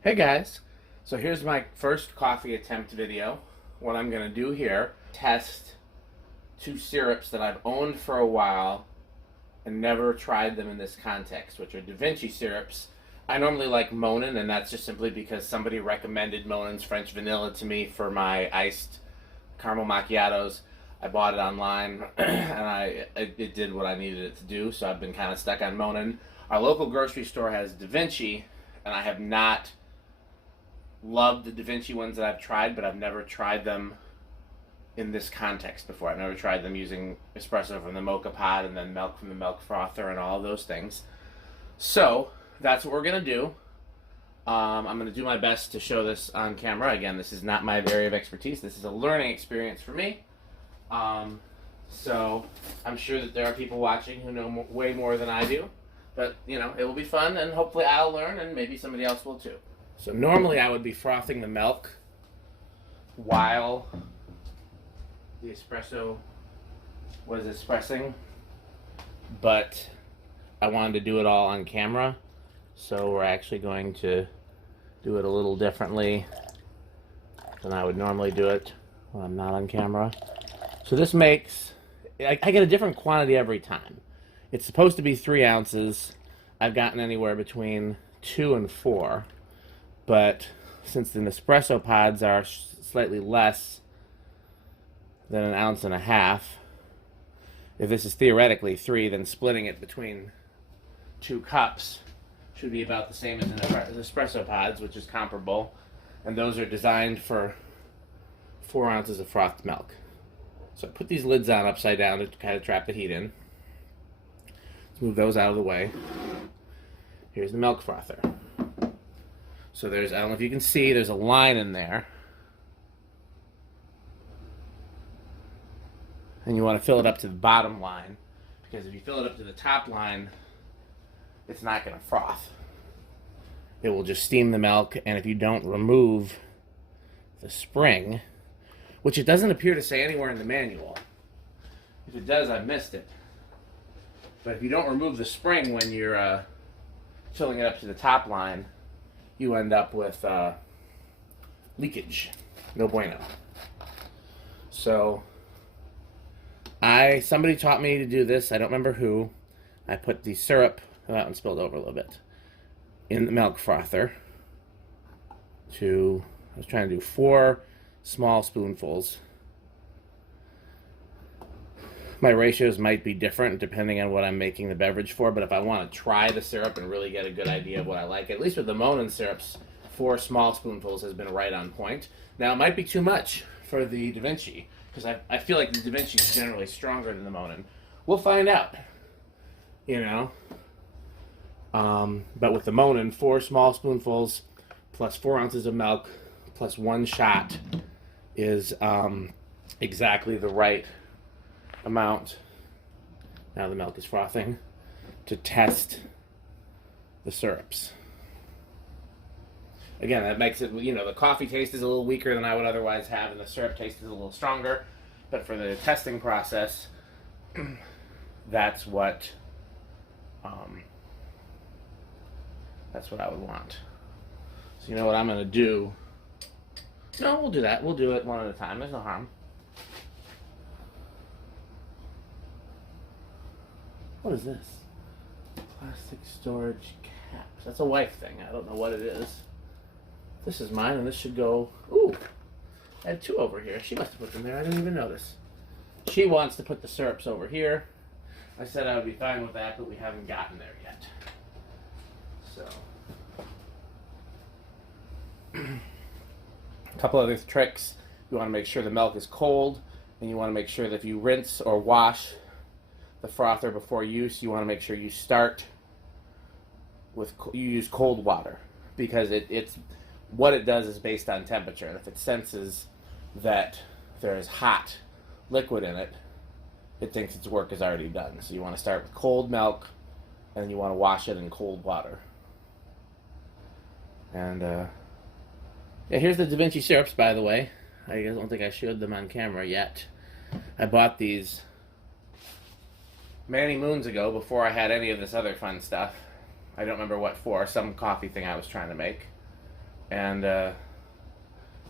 Hey guys, so here's my first coffee attempt video. What I'm going to do here, test two syrups that I've owned for a while and never tried them in this context, which are DaVinci syrups. I normally like Monin, and that's just simply because somebody recommended Monin's French vanilla to me for my iced caramel macchiatos. I bought it online and it did what I needed it to do, so I've been kind of stuck on Monin. Our local grocery store has DaVinci, and I have not loved the DaVinci ones that I've tried, but I've never tried them in this context before. I've never tried them using espresso from the Moka Pot and then milk from the milk frother and all of those things. So that's what we're gonna do. I'm gonna do my best to show this on camera. Again, this is not my area of expertise. This is a learning experience for me. So I'm sure that there are people watching who know way more than I do. But, you know, it will be fun, and hopefully I'll learn, and maybe somebody else will too. So normally I would be frothing the milk while the espresso was espressing, but I wanted to do it all on camera, so we're actually going to do it a little differently than I would normally do it when I'm not on camera. So this makes, I get a different quantity every time. It's supposed to be 3 ounces. I've gotten anywhere between 2 and 4. But since the Nespresso pods are slightly less than 1.5 ounces, if this is theoretically 3, then splitting it between 2 cups should be about the same as the Espresso pods, which is comparable. And those are designed for 4 ounces of frothed milk. So I put these lids on upside down to kind of trap the heat in. Let's move those out of the way. Here's the milk frother. So there's, I don't know if you can see, there's a line in there. And you want to fill it up to the bottom line, because if you fill it up to the top line, it's not going to froth. It will just steam the milk, and if you don't remove the spring, which it doesn't appear to say anywhere in the manual. If it does, I missed it. But if you don't remove the spring when you're filling it up to the top line, you end up with leakage. No bueno. So somebody taught me to do this. I don't remember who. I put the syrup, oh, that one spilled over a little bit, in the milk frother. I was trying to do 4 small spoonfuls. My ratios might be different depending on what I'm making the beverage for, but if I want to try the syrup and really get a good idea of what I like, at least with the Monin syrups, 4 small spoonfuls has been right on point. Now, it might be too much for the DaVinci, because I feel like the DaVinci is generally stronger than the Monin. We'll find out, you know. But with the Monin, 4 small spoonfuls plus 4 ounces of milk plus 1 shot is exactly the right amount. Now the milk is frothing to test the syrups. Again, that makes it, you know, the coffee taste is a little weaker than I would otherwise have, and the syrup taste is a little stronger. But for the testing process, that's what I would want. So you know what I'm going to do? No, we'll do that. We'll do it one at a time. There's no harm. What is this? Plastic storage caps. That's a wife thing. I don't know what it is. This is mine, and this should go... Ooh! I had 2 over here. She must have put them there. I didn't even notice. She wants to put the syrups over here. I said I would be fine with that, but we haven't gotten there yet. So... a couple other tricks. You want to make sure the milk is cold, and you want to make sure that if you rinse or wash the frother before use, you want to make sure you start with, you use cold water, because it's what it does is based on temperature, and if it senses that there is hot liquid in it, it thinks its work is already done. So you want to start with cold milk, and then you want to wash it in cold water. And yeah, here's the DaVinci syrups, by the way. I don't think I showed them on camera yet. I bought these many moons ago, before I had any of this other fun stuff. I don't remember what for, some coffee thing I was trying to make. and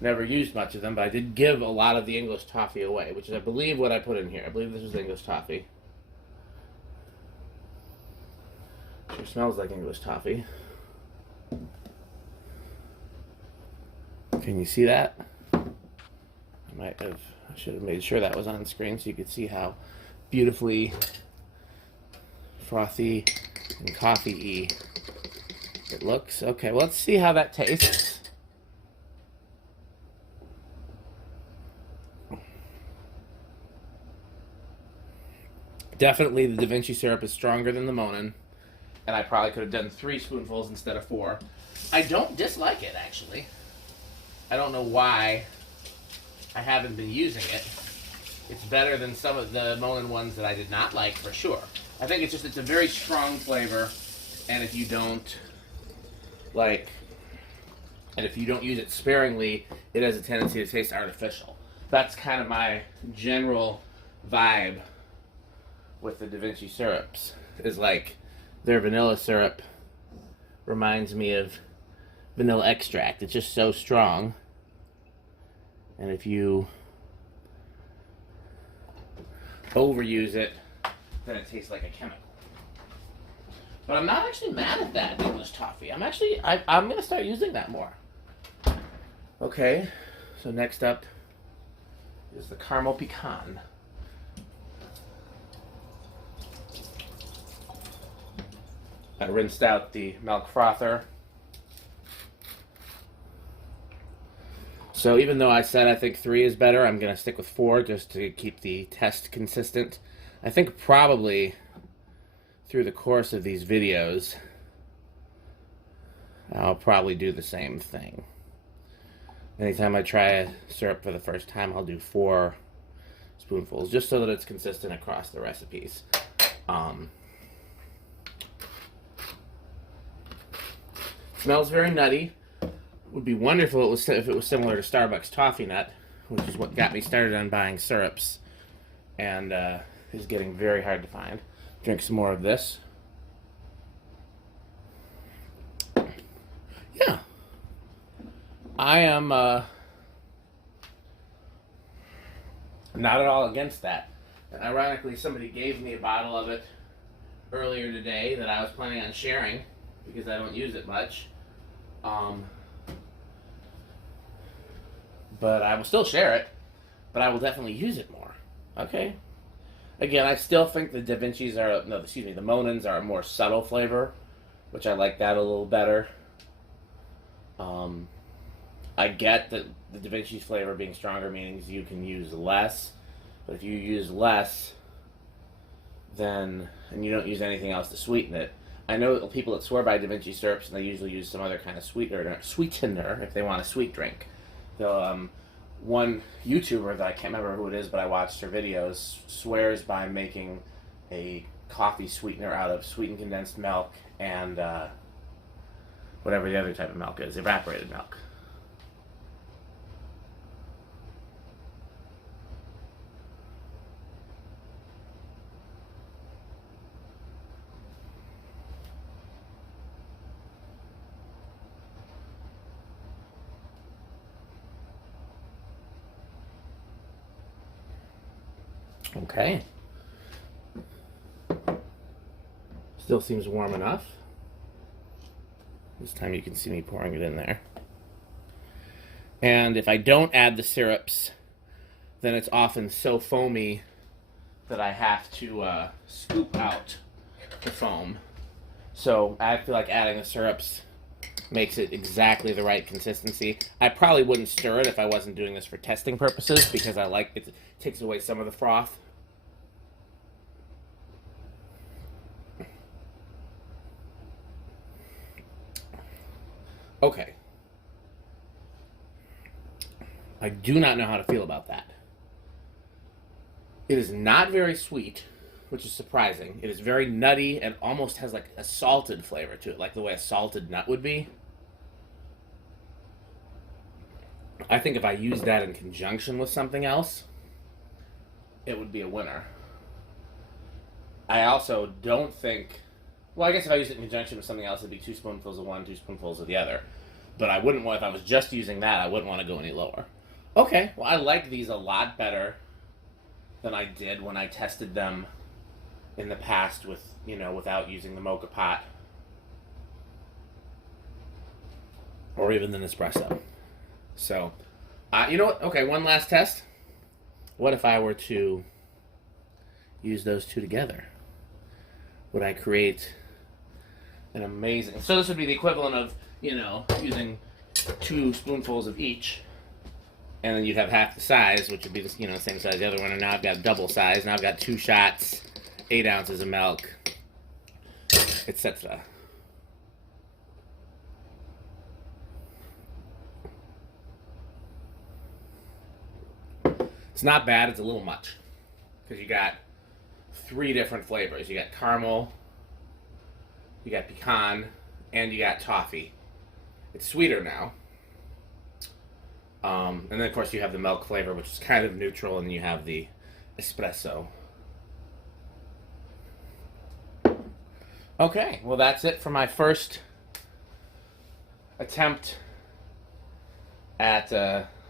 never used much of them, but I did give a lot of the English toffee away, which is, I believe, what I put in here. I believe this was English toffee. Sure smells like English toffee. Can you see that? I should have made sure that was on screen so you could see how beautifully frothy and coffee-y it looks. Okay, well, let's see how that tastes. Definitely the DaVinci syrup is stronger than the Monin, and I probably could have done 3 spoonfuls instead of 4. I don't dislike it, actually. I don't know why I haven't been using it. It's better than some of the Monin ones that I did not like, for sure. I think it's a very strong flavor, and if you don't use it sparingly, it has a tendency to taste artificial. That's kind of my general vibe with the DaVinci syrups, is like their vanilla syrup reminds me of vanilla extract. It's just so strong, and if you overuse it, then it tastes like a chemical. But I'm not actually mad at that English toffee. I'm gonna start using that more. Okay, so next up is the caramel pecan. I rinsed out the milk frother. So even though I said I think 3 is better, I'm going to stick with 4 just to keep the test consistent. I think probably through the course of these videos, I'll probably do the same thing. Anytime I try a syrup for the first time, I'll do 4 spoonfuls, just so that it's consistent across the recipes. Smells very nutty. Would be wonderful if it was similar to Starbucks toffee nut, which is what got me started on buying syrups, and is getting very hard to find. Drink some more of this. Yeah, I am not at all against that. And ironically, somebody gave me a bottle of it earlier today that I was planning on sharing because I don't use it much. But I will still share it, but I will definitely use it more. Okay? Again, I still think the the Monins are a more subtle flavor, which I like that a little better. I get that the DaVinci's flavor being stronger means you can use less, but if you use less, and you don't use anything else to sweeten it. I know people that swear by DaVinci syrups, and they usually use some other kind of sweetener if they want a sweet drink. One YouTuber that I can't remember who it is, but I watched her videos, swears by making a coffee sweetener out of sweetened condensed milk and whatever the other type of milk is, evaporated milk. Okay. Still seems warm enough. This time you can see me pouring it in there. And if I don't add the syrups, then it's often so foamy that I have to scoop out the foam. So I feel like adding the syrups makes it exactly the right consistency. I probably wouldn't stir it if I wasn't doing this for testing purposes, because I like it takes away some of the froth. Okay. I do not know how to feel about that. It is not very sweet, which is surprising. It is very nutty and almost has like a salted flavor to it, like the way a salted nut would be. I think if I used that in conjunction with something else, it would be a winner. I also don't think... Well, I guess if I used it in conjunction with something else, it'd be 2 spoonfuls of one, 2 spoonfuls of the other. But I wouldn't want, if I was just using that, I wouldn't want to go any lower. Okay, well, I like these a lot better than I did when I tested them in the past with, you know, without using the Moka Pot. Or even the Nespresso. So, you know what? Okay, one last test. What if I were to use those two together? Would I create an amazing... So this would be the equivalent of, you know, using 2 spoonfuls of each. And then you'd have half the size, which would be the, you know, the same size as the other one. And now I've got double size. Now I've got 2 shots, 8 ounces of milk, etc. It's not bad, it's a little much. Because you got 3 different flavors. You got caramel, you got pecan, and you got toffee. It's sweeter now. And then of course you have the milk flavor, which is kind of neutral, and you have the espresso. Okay, well that's it for my first attempt at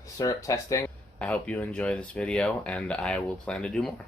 syrup testing. I hope you enjoy this video, and I will plan to do more.